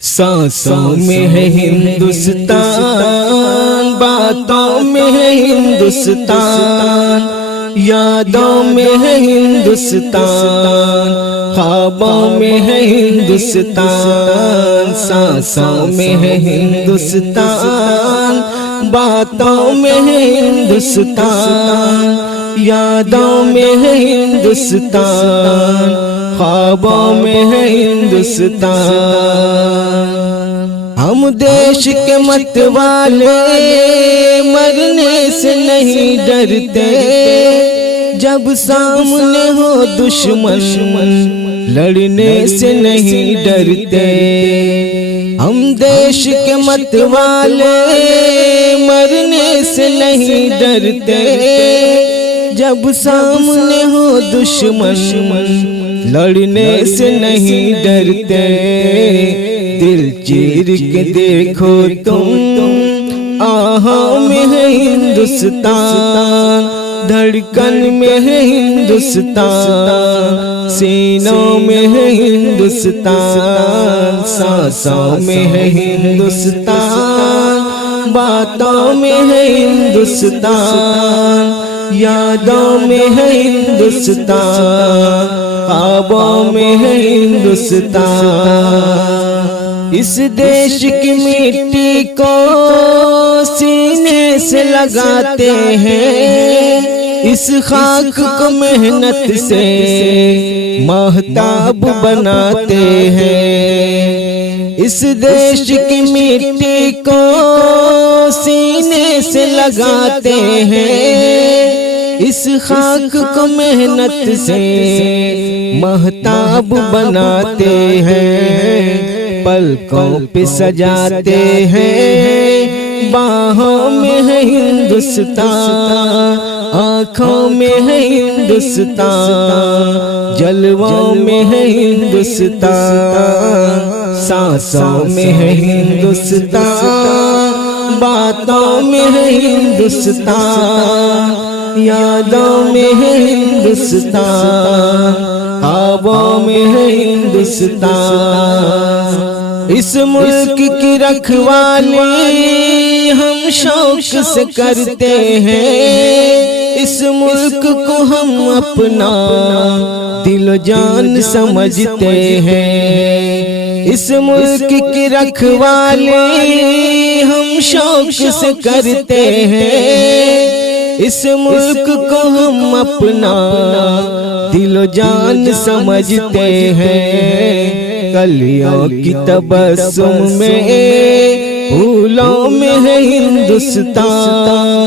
سانسوں میں ہے ہندوستان، باتوں میں ہے ہندوستان، یادوں میں ہے ہندوستان، خوابوں میں ہے ہندوستان، سانسوں میں ہے ہندوستان، باتوں میں ہے ہندوستان، یادوں میں ہے ہندوستان، خوابوں میں ہے ہندوستان۔ ہم دیش کے مت والے مرنے سے نہیں ڈرتے، جب سامنے ہو دشمن لڑنے سے نہیں ڈرتے۔ ہم دیش کے مت والے مرنے سے نہیں ڈرتے، جب سامنے ہو دشمن لڑنے سے نہیں ڈرتے۔ دل چیر کے دیکھو تم، آہوں میں ہے ہندوستان، دھڑکن میں ہے ہندوستان، سینوں میں ہے ہندوستان، سانسوں میں ہے ہندوستان، باتوں میں ہے ہندوستان، یادوں میں ہے ہندوستان، خوابوں میں ہے ہندوستان۔ اس دیش کی مٹی کو سینے سے لگاتے ہیں، اس خاک کو محنت سے مہتاب بناتے ہیں۔ اس دیش کی مٹی کو سینے سے لگاتے ہیں، اس خاک کو محنت سے مہتاب بناتے ہیں، پلکوں پہ سجاتے ہیں، باہوں میں ہے ہندوستان، آنکھوں میں ہے ہندوستان، جلووں میں ہے ہندوستان، سانسوں میں ہے ہندوستان، باتوں میں ہے ہندوستان، یادوں میں ہے ہندوستان، خوابوں میں ہے ہندوستان۔ اس ملک کی رکھوالی ہم شوق سے کرتے ہیں، اس ملک کو ہم اپنا دل و جان سمجھتے ہیں۔ اس ملک کی رکھوالی ہم شوق سے کرتے ہیں، اس ملک کو ہم اپنا دل و جان سمجھتے ہیں۔ کلیوں کی تبسم میں پھولوں میں ہے ہندوستان،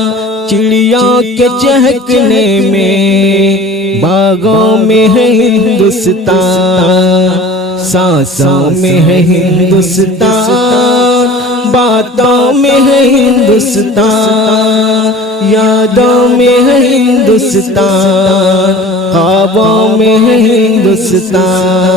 چڑیوں کے چہکنے میں باغوں میں ہے ہندوستان، سانسوں میں ہے ہندوستان، باتوں میں ہے ہندوستان، یادوں میں ہے ہندوستان، خوابوں میں ہے ہندوستان۔